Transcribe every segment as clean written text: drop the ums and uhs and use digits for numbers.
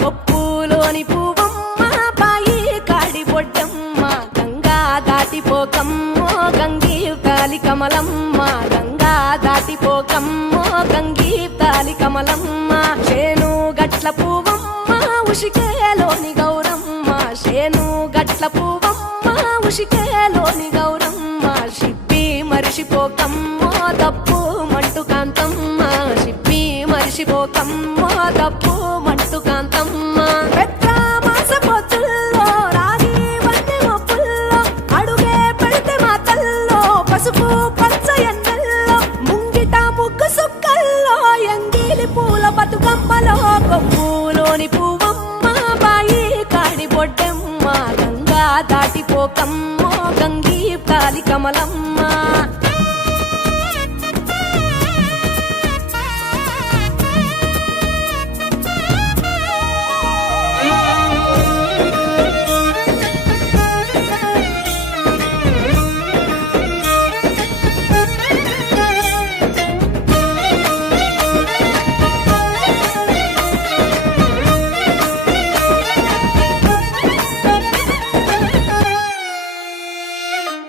కొప్పులోని పువ్వమ్మ బాయి కాడి బొడ్డమ్మ గంగా దాటిపోకమ్మో గంగీ తాలి కమలమ్మ గంగా దాటిపోకమ్మో గంగీ తాలి కమలమ్మ శేను గట్ల పువ్వమ్మ ఉషికేలోని గౌరమ్మ శేను గట్ల పువ్వమ్మ ఉషికేలోని గౌరమ్మ షిప్పి మరిషిపోకమ్మో తప్పు మంటు కాంతమ్మ షిప్పి మరిషిపోకమ్మో తప్పు మంటు కాంతమ్మ పెద్ద మాస పొత్తుల్లో రాగి వంటి మొప్పుల్లో అడుగే పెడితే మా తల్లో పసుపు పచ్చ ఎన్నెల్లో ముంగిట ముగ్గు సుక్కల్లో ఎంగిలి పూల బతుకమ్మలో కొప్పులోని పువ్వమ్మ బాయి కాడి బొడ్డెమ్మ గంగా దాటిపోకమ్మో గంగీ తాలి కమలమ్మ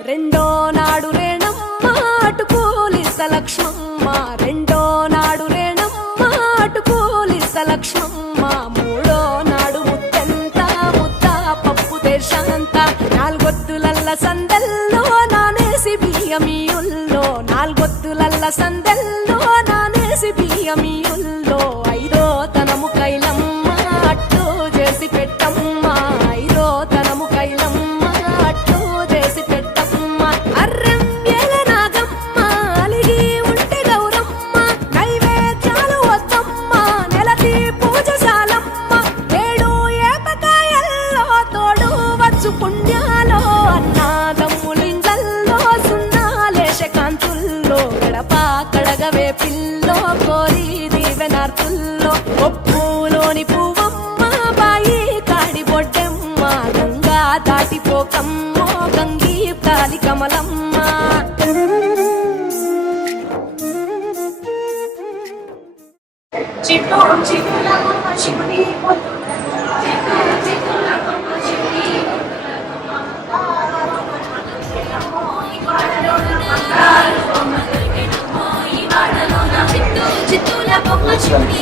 రెండో నాడు రేణమ్మ అటుకూలిస్త లక్ష్మమ్మ రెండో నాడు రేణమ్మ అటుకూలిస్త లక్ష్మమ్మ మూడో నాడు ముత్తెంత ముద్ద పప్పు దేశంత నాలుగొత్తులల్ల సందెల్లో నానేసి బియ్యమియుల్లో నాలుగొత్తులల్ల సందెల్లో నానేసి బియ్యమియుల్లో ఐదో తనము కైలమ్మ అట్టు చేసి పెట్టమ్మ ఐదో తనము కైలమ్మ అట్టు చేసి పెట్టమ్మ అర్రెం ఏల నాగమ్మ అలిగి ఉంటే గౌరమ్మ నైవేద్యాలు వద్దమ్మ నెలతి పూజశాలమ్మ ఏడు ఏపకాయల్లో తోడు వచ్చు పుణ్యాలో అన్నాదమ్ములింగల్లో సున్నాలేశ కాంతుల్లో గడప కడగవే పిల్లో కోరి దీవెనార్తుల్లో కొప్పులోని పువ్వమ్మ బాయి కాడి బొడ్డెమ్మ గంగా దాటిపోకమ్మో గంగీ తాలి కమలమ్మ చిట్టు చిట్టులమ్మ శివుని చిట్టుల బొమ్మ శివుని